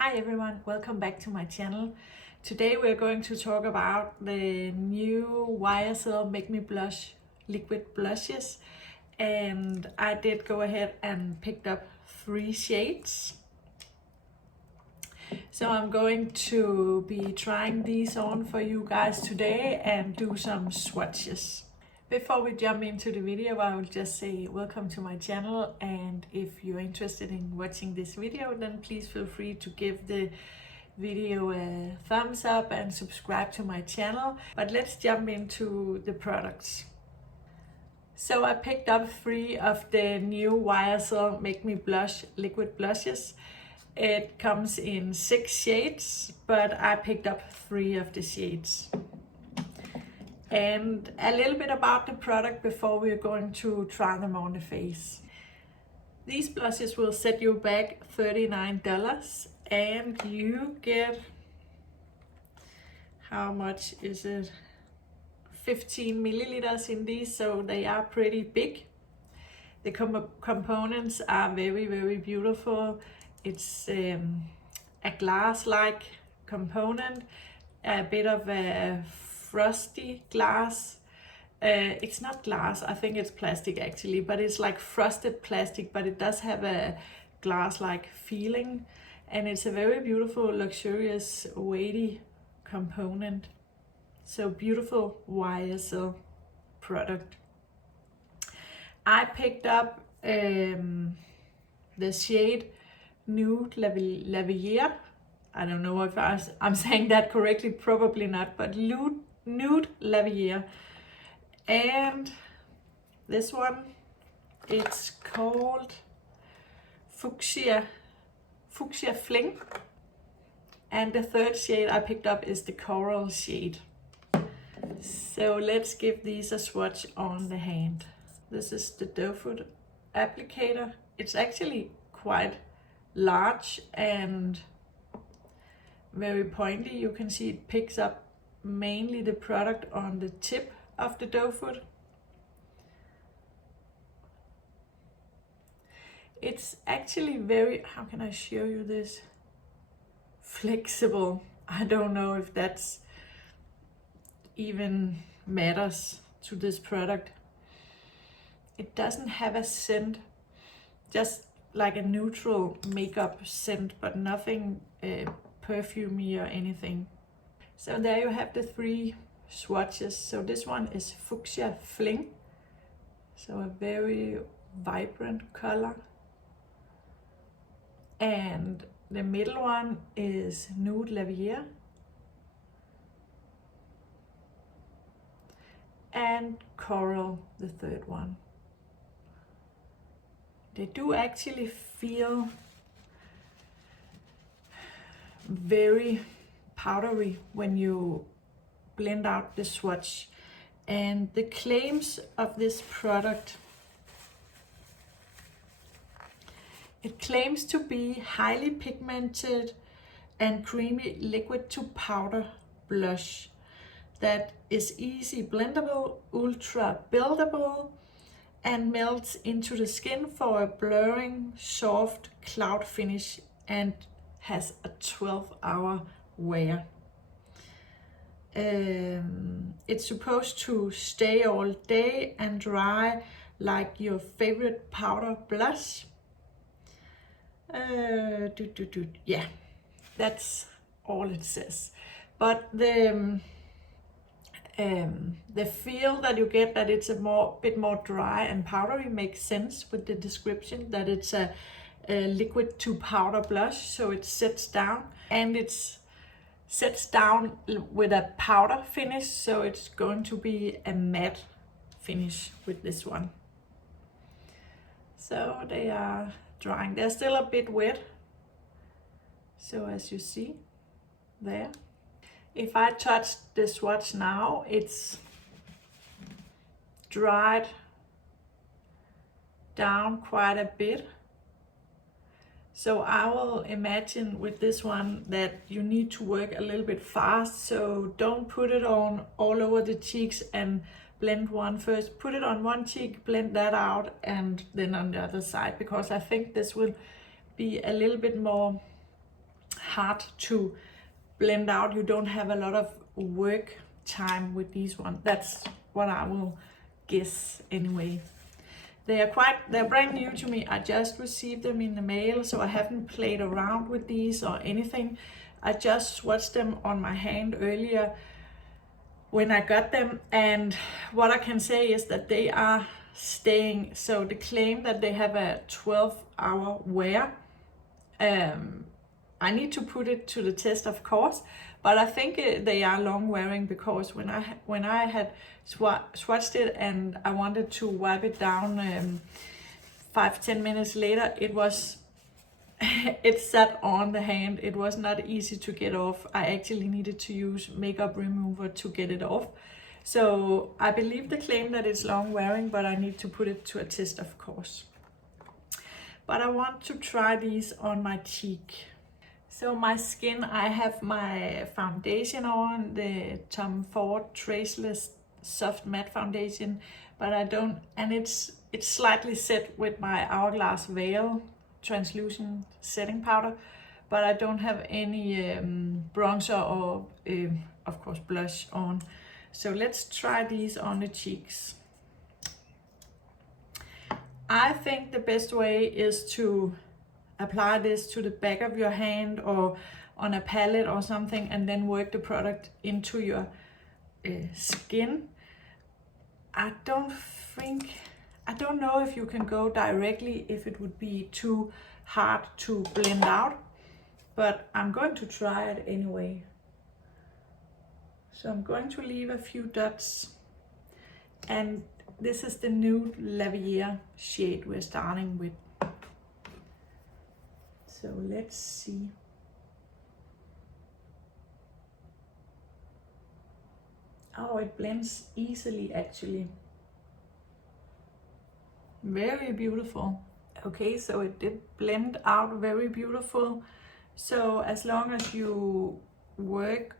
Hi everyone, welcome back to my channel. Today we're going to talk about the new YSL Make Me Blush liquid blushes, and I did go ahead and picked up 3 shades. So I'm going to be trying these on for you guys today and do some swatches. Before we jump into the video, I will just say welcome to my channel, and if you're interested in watching this video, then please feel free to give the video a thumbs up and subscribe to my channel. But let's jump into the products. So I picked up 3 of the new YSL Make Me Blush liquid blushes. It comes in 6 shades, but I picked up 3 of the shades. And a little bit about the product before we're going to try them on the face. These blushes will set you back $39, and you get, how much is it? 15 milliliters in these, so they are pretty big. The components are very, very beautiful. It's a glass-like component, a bit of a frosty glass. It's not glass, I think it's plastic actually, but it's like frosted plastic, but it does have a glass-like feeling, and it's a very beautiful, luxurious, weighty component. So beautiful YSL product. I picked up the shade Nude Lavalliere. I don't know if I'm saying that correctly, probably not, but Nude Lavalliere. And this one, it's called Fuchsia Fling. And the 3rd shade I picked up is the coral shade. So let's give these a swatch on the hand. This is the doe foot applicator. It's actually quite large and very pointy. You can see it picks up mainly the product on the tip of the doe foot. It's actually very, how can I show you this? Flexible. I don't know if that's even matters to this product. It doesn't have a scent, just like a neutral makeup scent, but nothing perfumey or anything. So there you have the 3 swatches. So this one is Fuchsia Fling, so a very vibrant color. And the middle one is Nude Lavalliere. And Coral, the 3rd one. They do actually feel very powdery when you blend out the swatch. And the claims of this product, it claims to be highly pigmented and creamy liquid to powder blush that is easy blendable, ultra buildable, and melts into the skin for a blurring, soft cloud finish, and has a 12-hour wear. It's supposed to stay all day and dry like your favorite powder blush. Yeah, that's all it says. But the feel that you get, that it's a bit more dry and powdery, makes sense with the description that it's a liquid to powder blush. So it sets down, and it sets down with a powder finish, so it's going to be a matte finish with this one. So they are drying. They're still a bit wet, so as you see there. If I touch the swatch now, it's dried down quite a bit. So I will imagine with this one that you need to work a little bit fast. So don't put it on all over the cheeks and blend one first. Put it on one cheek, blend that out, and then on the other side, because I think this will be a little bit more hard to blend out. You don't have a lot of work time with these ones. That's what I will guess anyway. They're brand new to me. I just received them in the mail, so I haven't played around with these or anything. I just swatched them on my hand earlier when I got them, and what I can say is that they are staying. So the claim that they have a 12-hour wear, I need to put it to the test, of course, but I think they are long wearing, because when I had swatched it and I wanted to wipe it down 5-10 minutes later, it sat on the hand. It was not easy to get off. I actually needed to use makeup remover to get it off. So I believe the claim that it's long wearing, but I need to put it to a test, of course. But I want to try these on my cheek. So my skin, I have my foundation on, the Tom Ford Traceless Soft Matte Foundation, but I don't, and it's slightly set with my Hourglass Veil translucent setting powder, but I don't have any bronzer or of course blush on. So let's try these on the cheeks. I think the best way is to apply this to the back of your hand or on a palette or something, and then work the product into your skin. I don't know if you can go directly, if it would be too hard to blend out, but I'm going to try it anyway. So I'm going to leave a few dots, and this is the Nude Lavalliere shade we're starting with. So let's see. Oh, it blends easily actually. Very beautiful. Okay, so it did blend out very beautiful. So as long as you work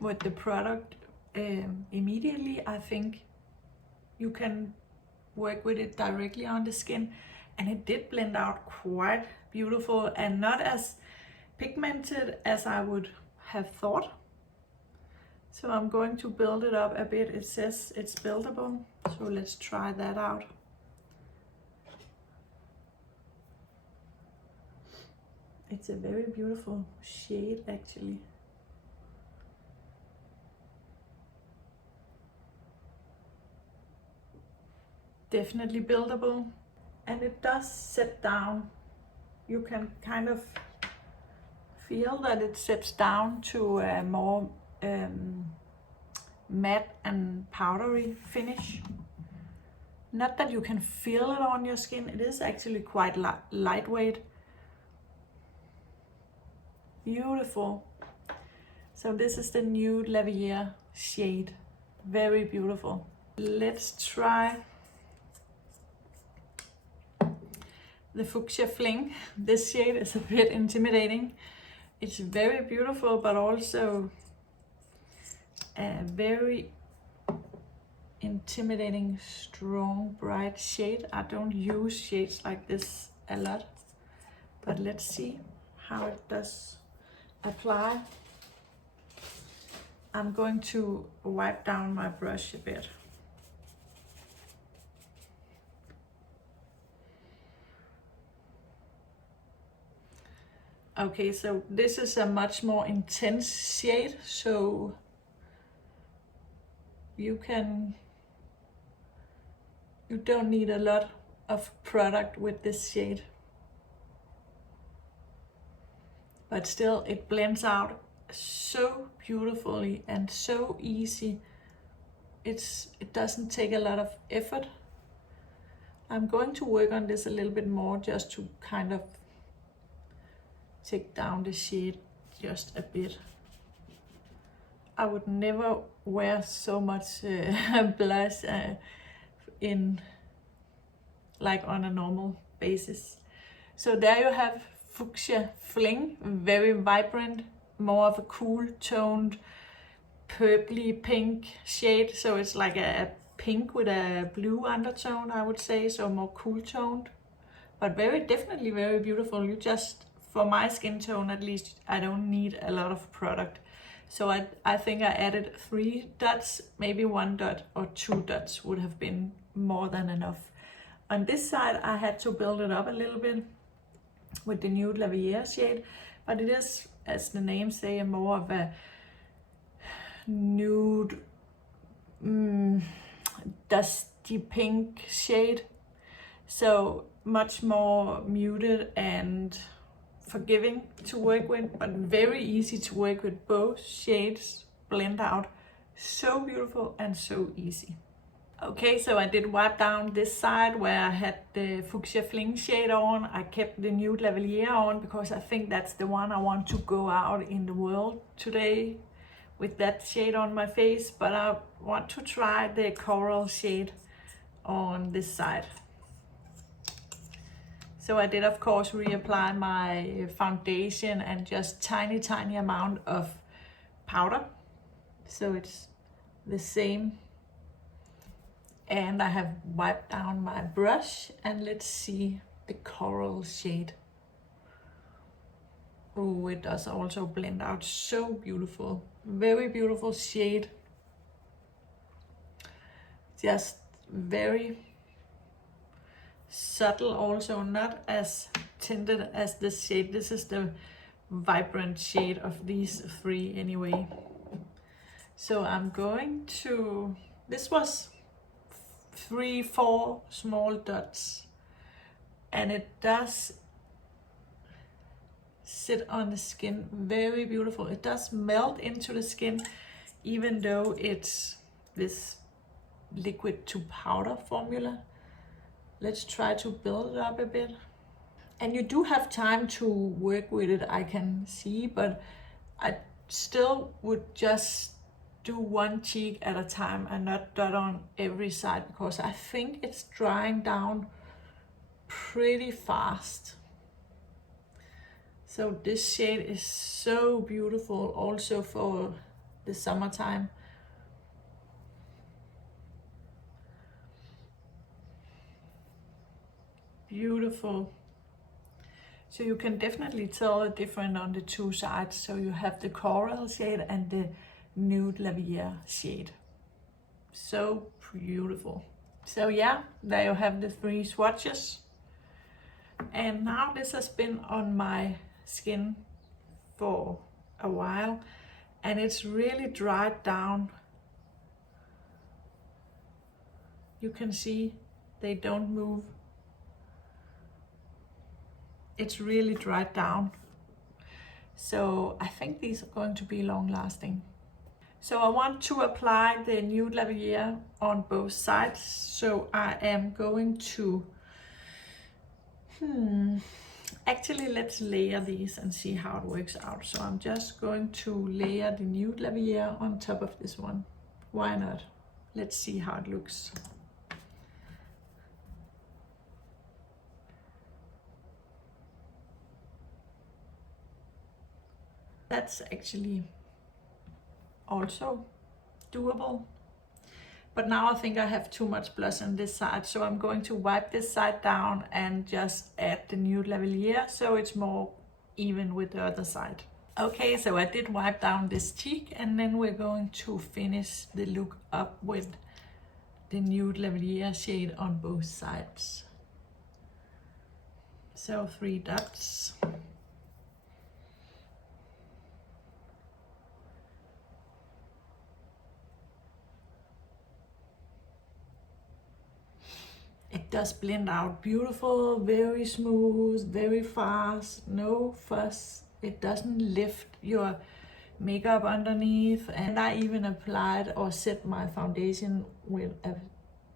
with the product immediately, I think you can work with it directly on the skin, and it did blend out quite beautiful and not as pigmented as I would have thought. So I'm going to build it up a bit. It says it's buildable, so let's try that out. It's a very beautiful shade actually. Definitely buildable, and it does set down. You can kind of feel that it sets down to a more matte and powdery finish. Not that you can feel it on your skin, it is actually quite lightweight. Beautiful. So this is the Nude Lavalliere shade. Very beautiful. Let's try the Fuchsia Fling. This shade is a bit intimidating. It's very beautiful, but also a very intimidating, strong, bright shade. I don't use shades like this a lot, but let's see how it does apply. I'm going to wipe down my brush a bit. Okay, so this is a much more intense shade, so you don't need a lot of product with this shade. But still, it blends out so beautifully and so easy. It doesn't take a lot of effort. I'm going to work on this a little bit more just to kind of take down the shade just a bit. I would never wear so much blush in like on a normal basis. So there you have Fuchsia Fling, very vibrant, more of a cool toned purpley pink shade. So it's like a pink with a blue undertone, I would say, so more cool toned, but definitely very beautiful. You just for my skin tone at least, I don't need a lot of product. So I think I added 3 dots, maybe 1 dot or 2 dots would have been more than enough. On this side, I had to build it up a little bit with the Nude Lavalliere shade, but it is, as the name say, more of a nude, dusty pink shade. So much more muted and forgiving to work with, but very easy to work with. Both shades blend out so beautiful and so easy. Okay, so I did wipe down this side where I had the Fuchsia Fling shade on. I kept the Nude Lavaliere on because I think that's the one I want to go out in the world today with that shade on my face, but I want to try the coral shade on this side. So I did, of course, reapply my foundation and just tiny amount of powder. So it's the same. And I have wiped down my brush, and let's see the coral shade. Oh, it does also blend out so beautiful. Very beautiful shade. Just very subtle, also not as tinted as this shade. This is the vibrant shade of these 3 anyway. So I'm going to, this was 3-4 small dots, and it does sit on the skin very beautiful. It does melt into the skin, even though it's this liquid to powder formula. Let's try to build it up a bit. And you do have time to work with it, I can see, but I still would just do 1 cheek at a time and not dot on every side, because I think it's drying down pretty fast. So this shade is so beautiful also for the summertime. Beautiful. So you can definitely tell the difference on the 2 sides. So you have the coral shade and the Nude Lavalliere shade. So beautiful. So yeah, there you have the 3 swatches. And now this has been on my skin for a while, and it's really dried down. You can see they don't move. It's really dried down. So I think these are going to be long lasting. So I want to apply the Nude Lavalliere on both sides. So I am going to, actually let's layer these and see how it works out. So I'm just going to layer the Nude Lavalliere on top of this one. Why not? Let's see how it looks. That's actually also doable. But now I think I have too much blush on this side, so I'm going to wipe this side down and just add the Nude Lavaliere so it's more even with the other side. Okay, so I did wipe down this cheek, and then we're going to finish the look up with the Nude Lavaliere shade on both sides. So 3 dots. It does blend out beautiful, very smooth, very fast, no fuss. It doesn't lift your makeup underneath. And I even applied or set my foundation with a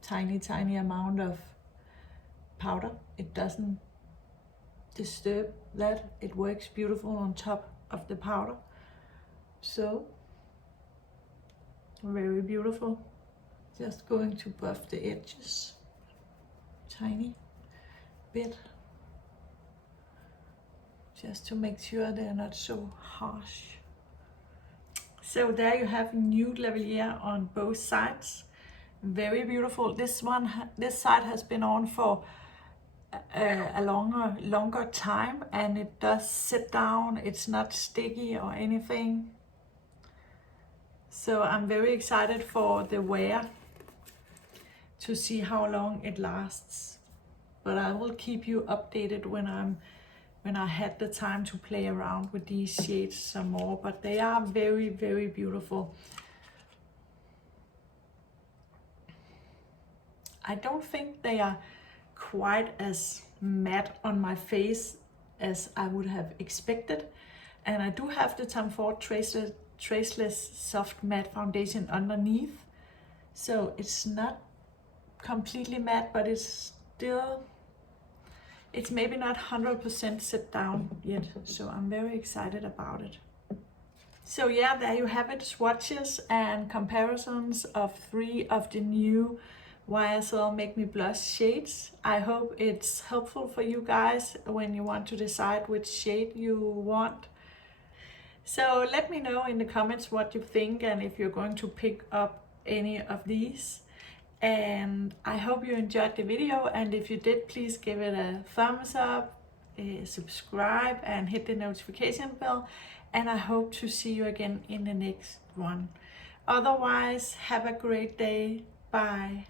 tiny amount of powder. It doesn't disturb that. It works beautiful on top of the powder. So, very beautiful. Just going to buff the edges. Tiny bit, just to make sure they're not so harsh. So there you have Nude Lavaliere on both sides. Very beautiful. This side has been on for a longer time, and it does sit down. It's not sticky or anything. So I'm very excited for the wear to see how long it lasts. But I will keep you updated when I had the time to play around with these shades some more. But they are very, very beautiful. I don't think they are quite as matte on my face as I would have expected. And I do have the Tom Ford Traceless Soft Matte Foundation underneath. So it's not completely matte, but it's maybe not 100% set down yet. So I'm very excited about it. So yeah, there you have it, swatches and comparisons of 3 of the new YSL Make Me Blush shades. I hope it's helpful for you guys when you want to decide which shade you want. So let me know in the comments what you think and if you're going to pick up any of these. And I hope you enjoyed the video, and if you did, please give it a thumbs up, subscribe and hit the notification bell. And I hope to see you again in the next one. Otherwise, have a great day. Bye.